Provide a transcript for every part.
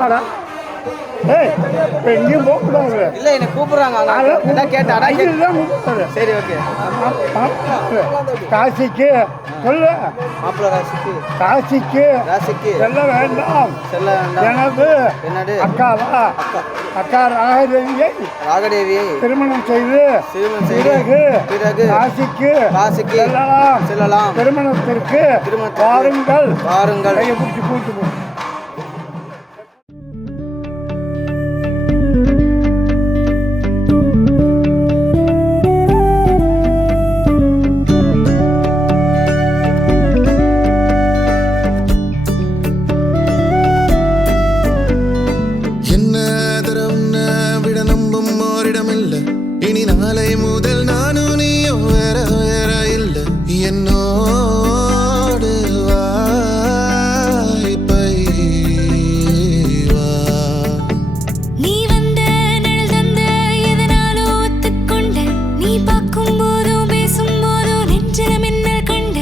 வாடா. ஏய் இப்போ எங்கேயும் போகக்கூடாது. இல்லை என்னை கூப்பிடுறாங்க அதான் கேட்டேன். இதுதான் கூப்பிடுறாரு. சரி ஓகே. காசிக்கு சொல்லு. மாப்பிள்ளை ராசிக்கு காசிக்கு செல்ல வேண்டாம். செல்ல வேண்டாம். எனது என்னது அக்கா ராகதேவியை திருமணம் செய்து பிறகு காசிக்கு செல்லலாம். திருமணத்திற்கு வாருங்கள். கையை பிடிச்சி கூட்டு போ. இனி நாளை முதல் நானும் நீயும் வேற வேற இல்லை. என்னோடு வாய்ப்பை வா. நீ வந்த நிழல் தந்த எதனாலோ ஒத்துக்கொண்ட. நீ பார்க்கும் போதும் பேசும் போதும் நெஞ்சில மின்னல் கண்ட.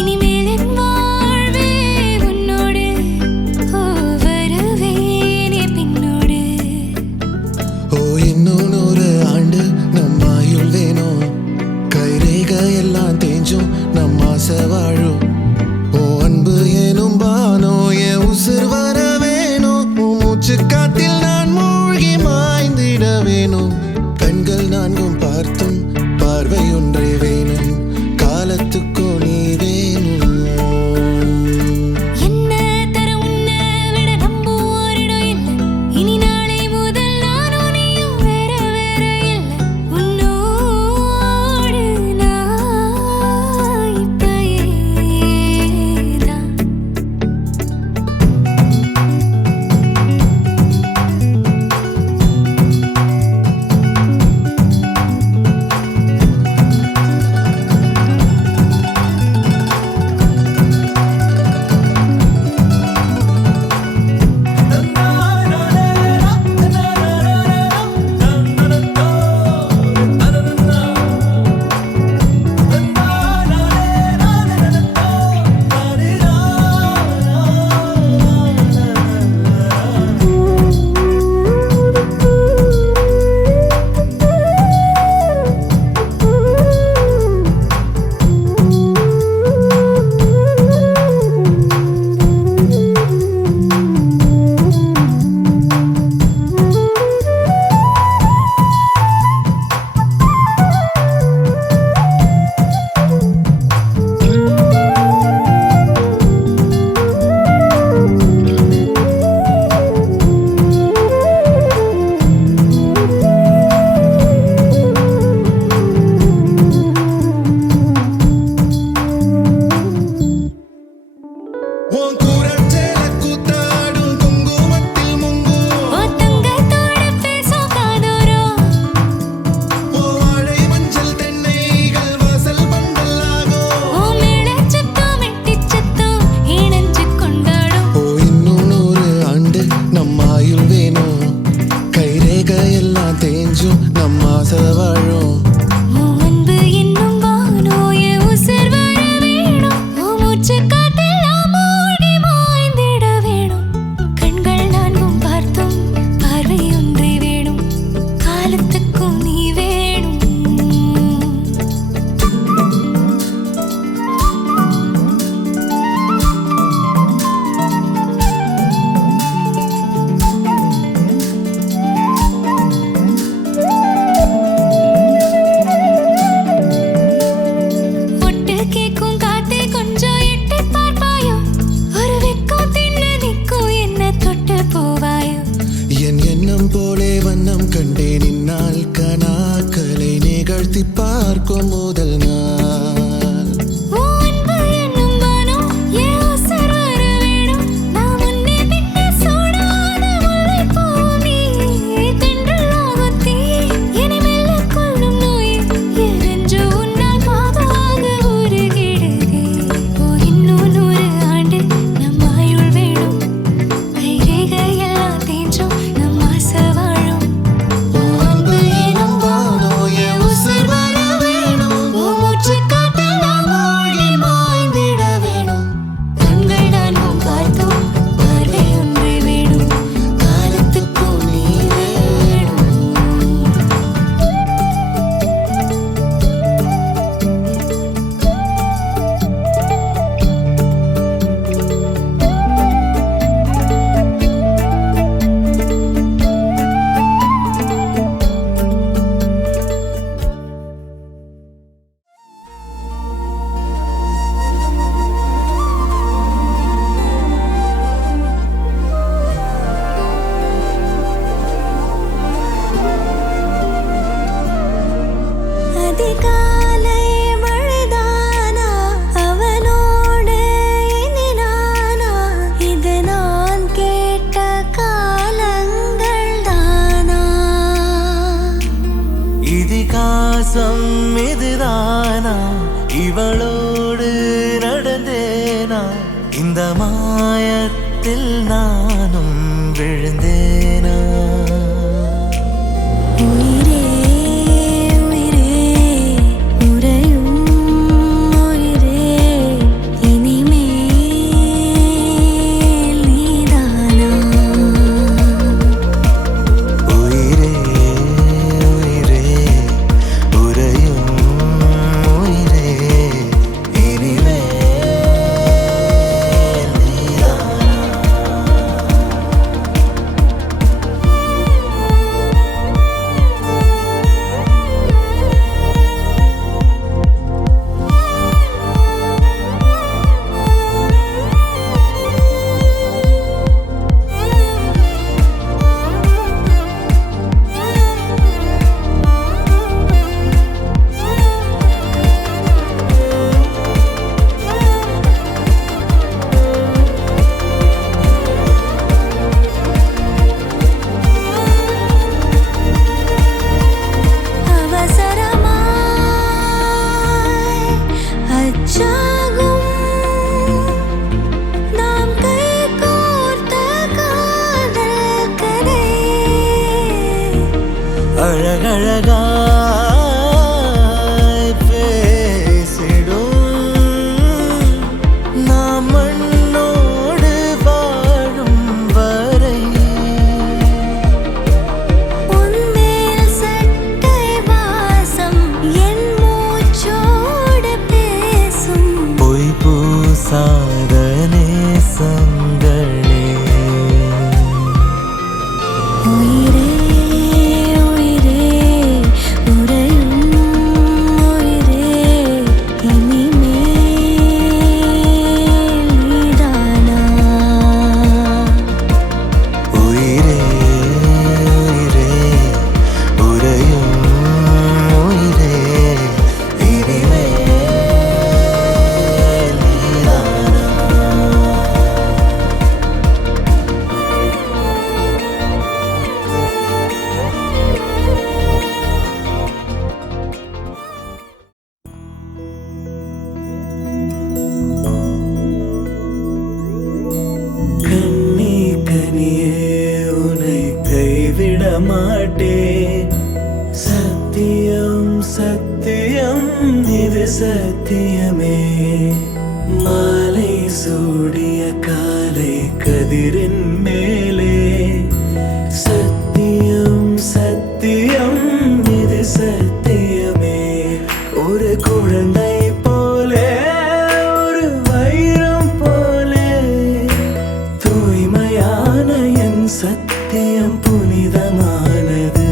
இனிமேல் என் வாழ்வே உன்னோடு. ஓ வருவேனே பின்னோடு. ஓ இன்னும் 100 ஆண்டு நம்ம ஆயுள் வேணும். கைரேகை எல்லாம் தேஞ்சும் நம்ம ஆசை வாழும். ஓ அன்பு ஏனும் பானோ என் உசுர் வர வேணும். உன் மூச்சு காத்தில் நான் மூழ்கி மாய்ந்திட வேணும். கண்கள் நான்கும் பார்த்தும் பார்வை ஒன்றே வேணும். காலத்துக்கும் நீ வேணும். என்ன தர உன்னை விட நம்பும் ஓரிடம் இல்லை. இனி நாளை முதல் நானும் நீயும் வேற வேற இல்லை. உன்னோடு நான் இப்பயேதான். நேசம் இதுதானா இவளோடு நடந்தேனா இந்த மாயத்தில் நானும் விழுந்தேனா உயிரே உயிரே உறையும் உயிரே இனிமேல் நீதானா உயிரே உயிரே உறையும் உயிரே இனிமேல் நீதானா அவசரமாய் அச்சாகும் நாம் கைகோர்த்த காதல் கதை அழகழகாய் பேசிடும் நாம் மண்ணோடு வாழும் வரை உன்மேல் சட்டை வாசம் என் மூச்சோடு பேசும் பொய் பூசாத நேசங்களே உயிரே உயிரே உறையும் உயிரே இனிமேல் நீதானா உயிரே உயிரே உறையும் உயிரே இனிமேல் நீதானா கண்ணி கனியே உன்னை கைவிட மாட்டேன் சத்தியம் சத்தியம் இது சத்தியமே மாலை சூடிய காலை கதிரின் மேலே சத்தியம் சத்தியம் இது சத்தியமே ஒரு குழந்தை போலே ஒரு வைரம் போலே தூய்மையான என் சத்தியம் புனிதமானது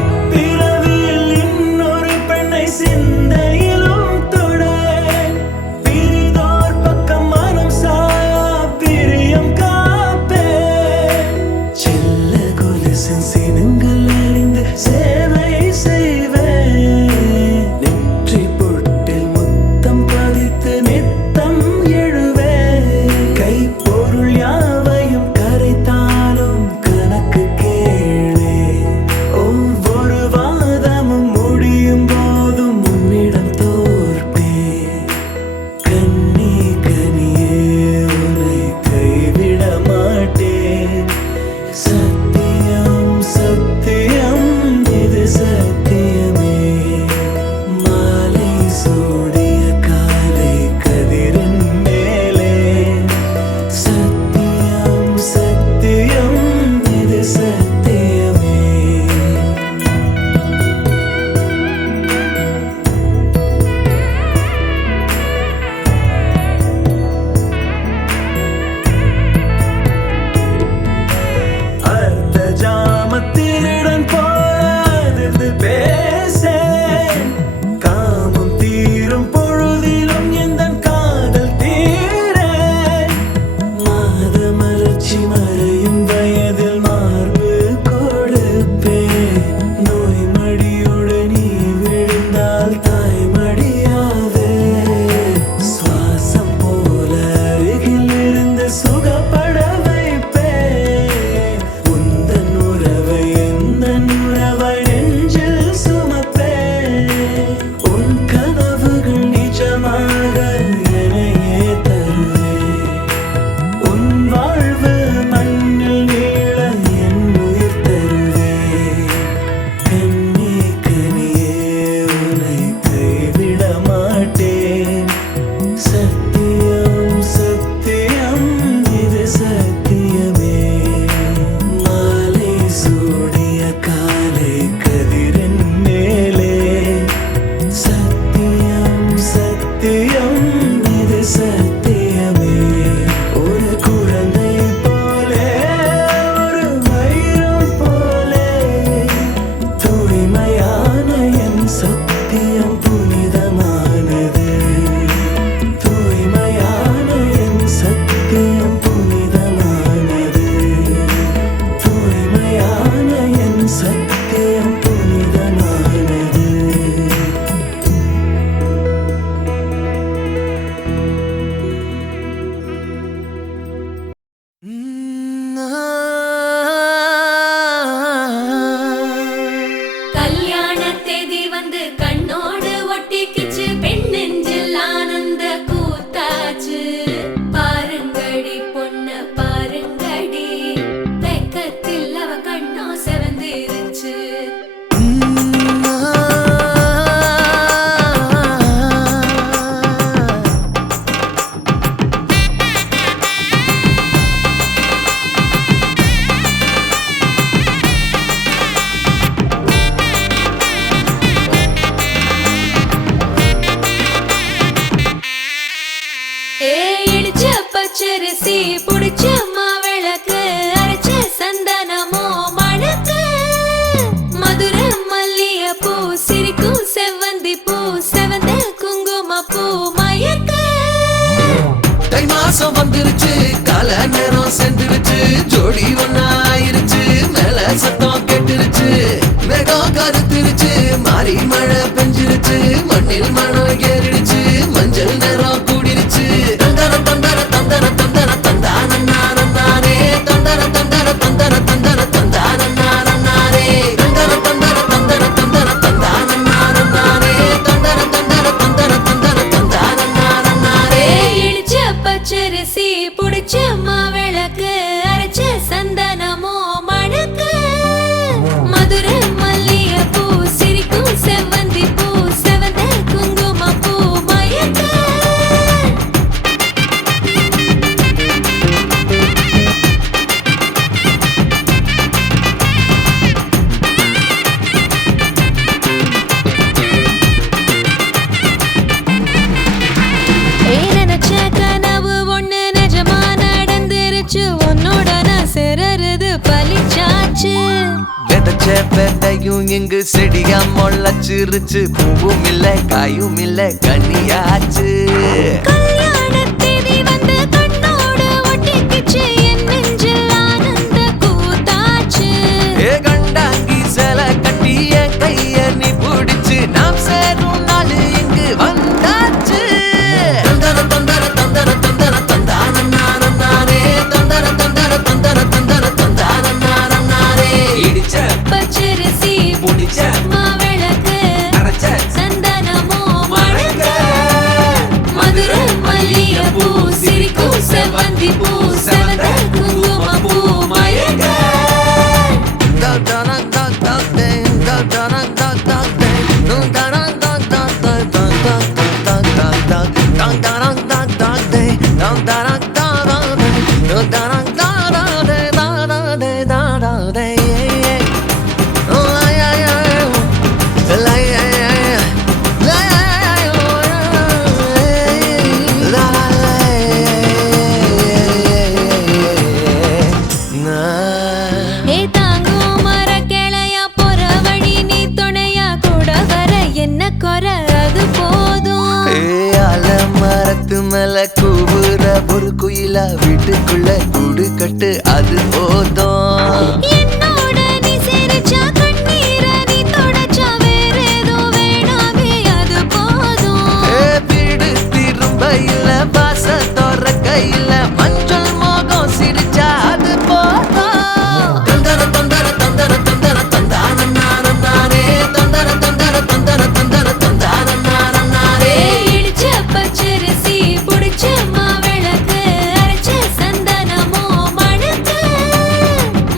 இப்பிறவியில் இன்னொரு பெண்ணை சிந்தையிலும் தொட பிரிதோர் பக்கம் மனம் சாயா பிரியம் காப்பே செல்ல கொலுசின் சினங்கள் அறிந்து சேவை செய்வேன் சத்தியம் புனிதமானது. கல்யாண தேதி வந்து கண்ணோடு ஒட்டிக்கிச்சு பெண் நெஞ்சில் ஆனந்த கூத்தாச்சு. பாருங்கடி பொண்ண பாருங்கடி வெக்கத்தில் அவ கண்ணோ செவந்திருச்சு. இடிச்ச பச்சரிசி புடிச்ச மாவிளக்கு அரைச்ச சந்தனமோ மணக்கு. மதுரை மல்லிய பூ சிரிக்கும் செவ்வந்தி பூ செவந்த குங்கும பூ மயக்க. தை மாசம் வந்துருச்சு கால நேரம் சென்றுருச்சு ஜோடி ஒன்னாயிருச்சு மேல சத்தம் கெட்டுருச்சு மேகம் கருத்துருச்சு மாறி மழை பெஞ்சிருச்சு மண்ணில் மனம் ஏறிடுச்சு மஞ்சள் நேரம் கூடிருச்சு தந்தர தந்தர தந்தர தந்தர தந்தான நானே தந்தர தந்தர தந்தர தந்தர தந்தான நானே தந்தர தந்தர தந்தர தந்தர தந்தான நானே தந்தர தந்தர தந்தர தந்தர தந்தான நானே. இடிச்ச பச்சரிசி புடிச்ச மாவிளக்கு அரைச்ச சந்தனமோ மணக்கு. மதுரை மல்லிய பூ சிரிக்கும் செவ்வந்தி பூ செவந்த குங்கும பூ மயக்க. நினைச்ச கனவு ஒண்ணு நிஜமா நடந்துருச்சு. உன்னோட நான் சிறருது பலிச்சாச்சு. விதைச்ச விதையும் இங்கு செடியா முளைச்சிருச்சு பூவும் இல்ல காயும் இல்ல கனியாச்சு. கல்யாண தேதி வந்து கண்ணோடு ஒட்டிக்கிச்சு என் நெஞ்சில் ஆனந்த கூத்தாச்சு. ஏ கண்டாங்கி சில கட்டி என் கைய நீ பிடிச்சு நாம் சேரும் நாள் இங்கு வந்தாச்சு. தந்தர தந்தர தந்தர தந்தர தந்தான நானே தந்தர தந்தர தந்தர தந்தர தந்தான நானே. இடிச்ச பச்சரிசி புடிச்ச மாவிளக்கு அரைச்ச சந்தனமோ மணக்க. மதுரை மல்லிய பூ சிரிக்கும் செவ்வந்தி பூ செவந்த குங்கும பூ மயக்க. ஏ தாங்கும் மர கிளையா போற வழி நீ துணையா கூட வர என்ன குறை அது போதும். மரத்து மேல கூவுற ஒரு குயிலா வீட்டுக்குள்ள கூடு கட்டு அது போதும். என்னோட நீ சிரிச்சா கண்ணீர நீ தொடச்சா வேற ஏதோ வேணாமே அது போதும். வீடு திரும்ப இல்ல பாச தோற கையில மஞ்சள் மோகம் சிரிச்சா அது போதும். தந்தர தந்தர தந்தர தந்தர தந்தான நானே தந்தர தந்தர தந்தர தந்தர தந்தான நானே. இடிச்ச பச்சரிசி புடிச்ச மாவிளக்கு அரைச்ச சந்தனமோ மணக்க.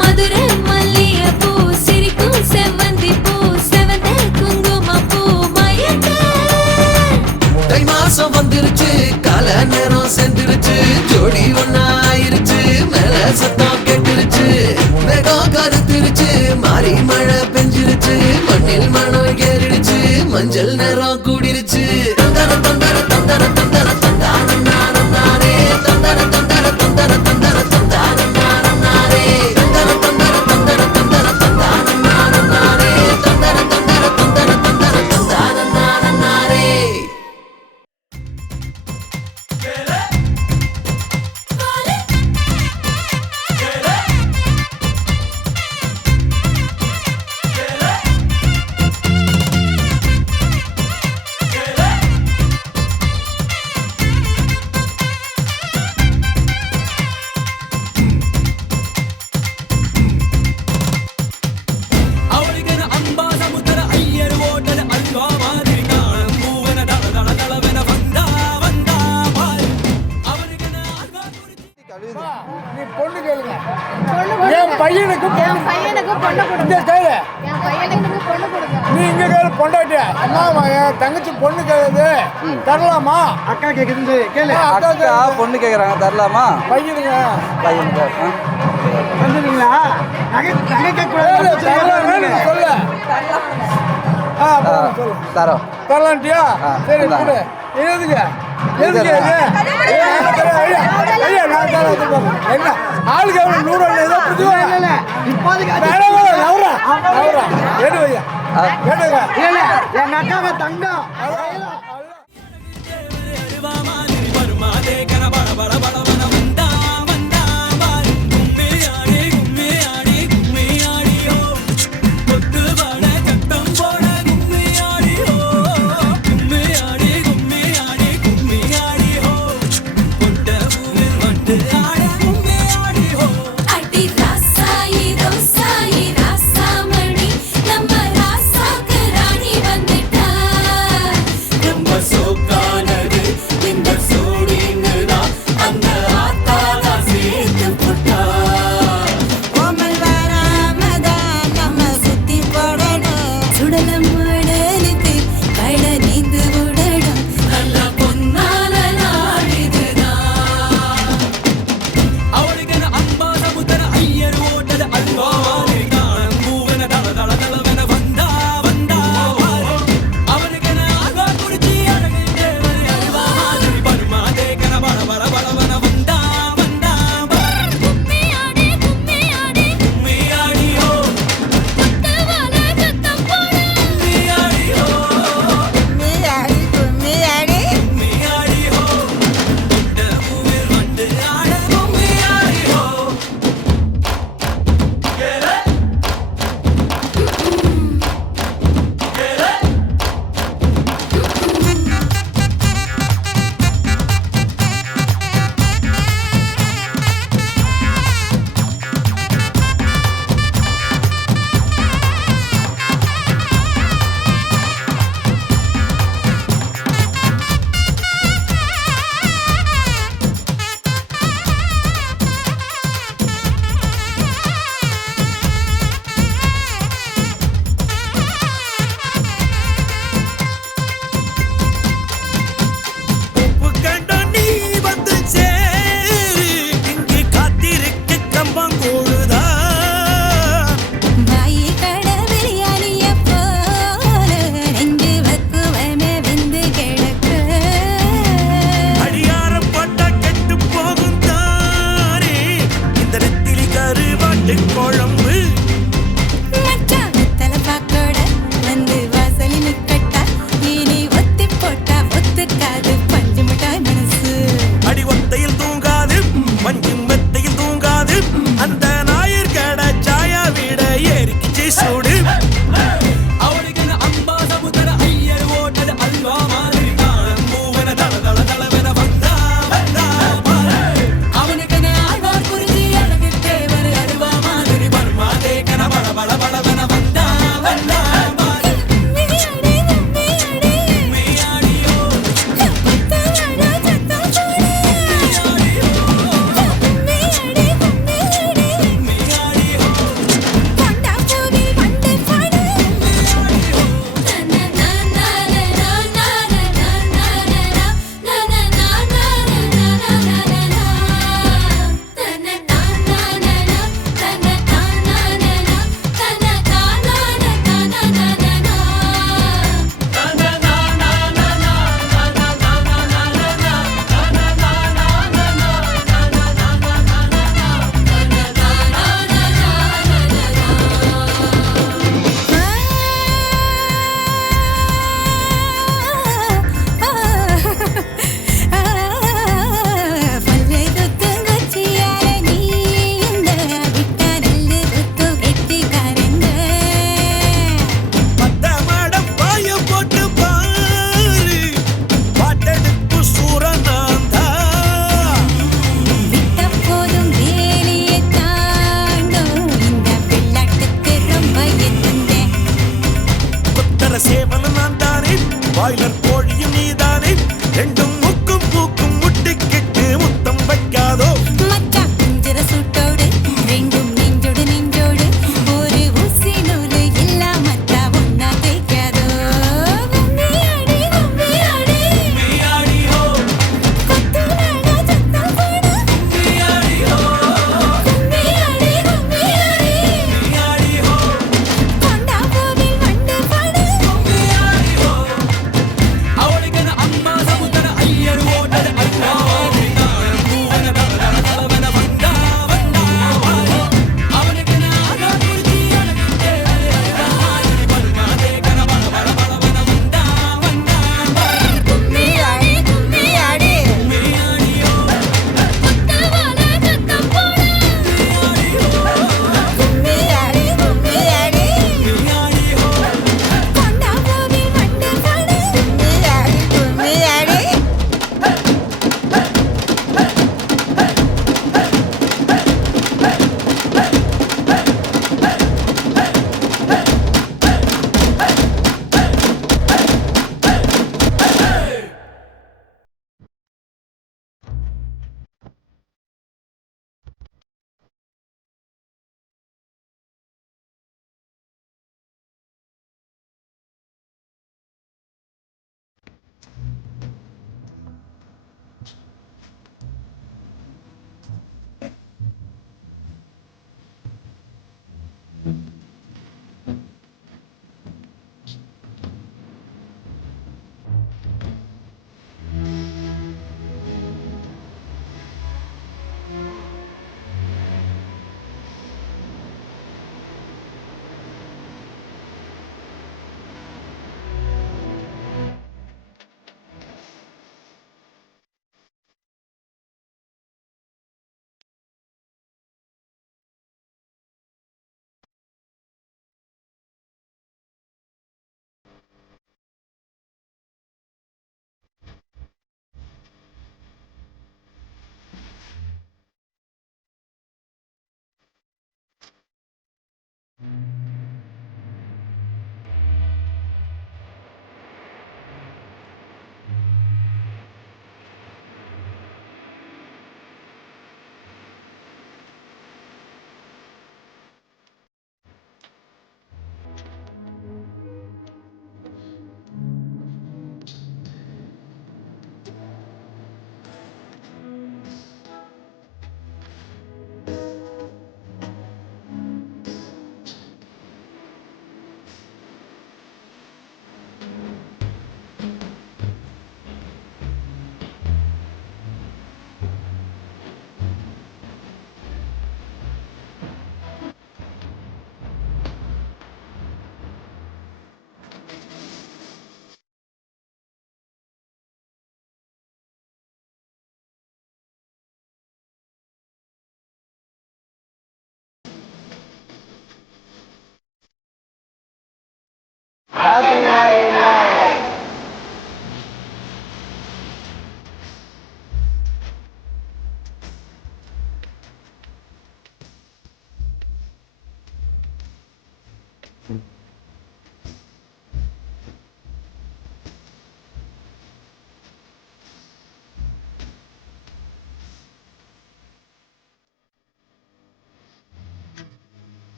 மதுரை மல்லிய பூ சிரிக்கும் செவ்வந்தி பூ செவந்த குங்கும பூ மயக்க. தை மாசம் வந்துருச்சு கால நேரம் சென்றுருச்சு ஜோடி ஒன்னாயிருச்சு மேல சத்தம் கெட்டுருச்சு மேகம் கருத்துருச்சு மாறி மழை பெஞ்சிருச்சு மண்ணில் மனம் ஏறிடுச்சு மஞ்சள் நேரம் கூடிருச்சு தந்தர தந்தர தந்தர தந்தர தந்தான நானே தந்தர தந்தர தந்தர தந்தர தந்தான நானே தந்தர தந்தர தந்தர தந்தர தந்தான நானே தந்தர தந்தர தந்தர தந்தர தந்தான நானே. பையனுக்கு என் பையனுக்கு பொண்ணு இந்த கொடுங்க கையில என் பையனுக்கு பொண்ணு கொடுங்க நீ இங்க கையில பொண்டாட்டி அம்மா என் தங்கச்சி பொண்ணு கேக்குது தரலாமா அக்கா கேக்குது கேளு அக்கா பொண்ணு கேக்குறாங்க தரலாமா பையனுங்க பையனுக்கு வந்துடுங்களா நகை நகை தரலாம்னு சொல்லு சொல்லு தரோம் தரலான்ட்டியா சரி கொடு எதுக்கு எதுக்கு ஐயா நான் தர என்ன ஆளுக்கு எவ்வளோ 100 ஏதோ புதுவா இப்போதைக்கு நவரா எடு ஐயா கேட்டுங்க எங்க அக்காவை தங்கம் அடி ராசாயி ரோசாயி ராசாமணி நம்ம ராசாக்கு ராணி வந்துட்டா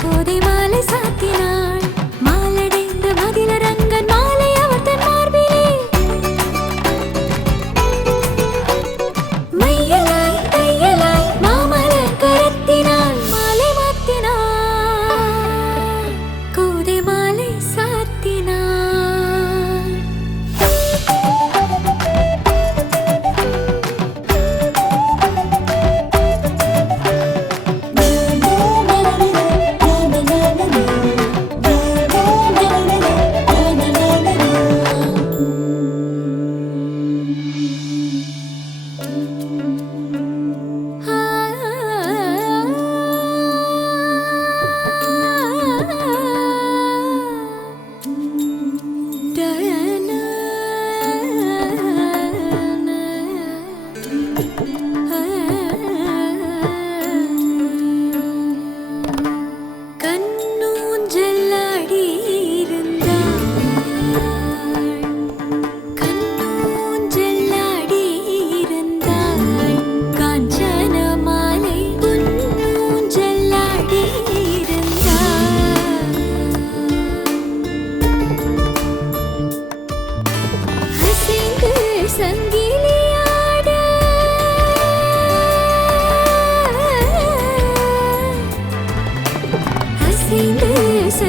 கோதை மாலை சாத்தினாள் மாலடைந்த மதிலரங்கன் மாலை அவர் தன் மார்பிலே மையலாய் தையலாய் மாமலர் கரத்தினாள் மாலை மாத்தினாள் கோதை மாலை சாத்தினாள்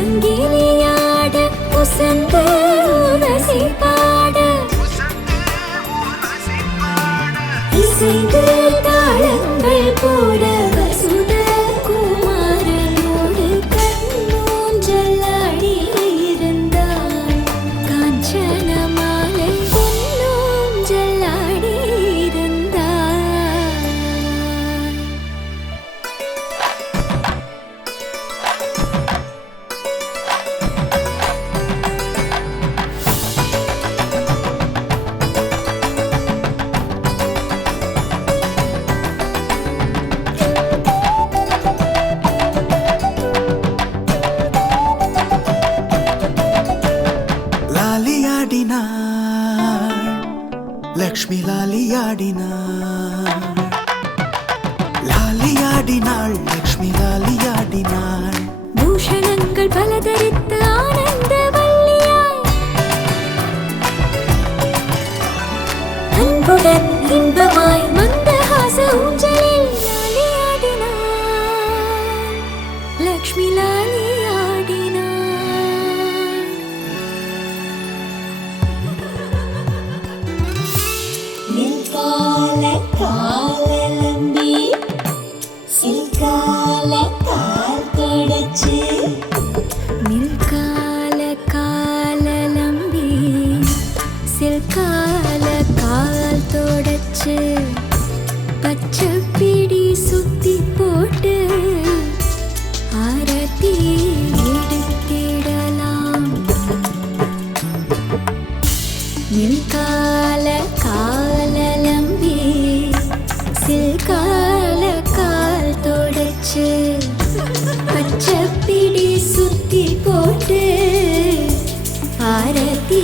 சங்கிலியாட உசந்த உரசி பாட இசைந்து தாளங்கள் போட வசுத குமாரனோடு கண்ணூஞ்சலாடி இருந்தாள் காஞ்சன மாலை பொன்னூஞ்சலாடி இருந்தாள் லக்ஷ்மி லாலியாடினாள் லாலியாடினாள் லக்ஷ்மி லாலியாடினாள் பூஷணங்கள் பல தரித்து ஆனந்த வள்ளியாய் அன்புடன் இன்பமாய் மந்தஹாச ஊஞ்சலில் லாலியாடினாள் லக்ஷ்மி லாலியாடினாள் நிற்கால காலலம்பி சில்கால கால் தொடச்சு நிற்கால காலலம்பி சில்கால கால் தொடச்சு பச்சை பிடி சுத்தி போட்டு ஆரத்தி எடுத்திடலாம் நிற்கால காலலம்பி சில்கால கால் தொடச்சு பச்சை பிடி சுத்தி போட்டு ஆரத்தி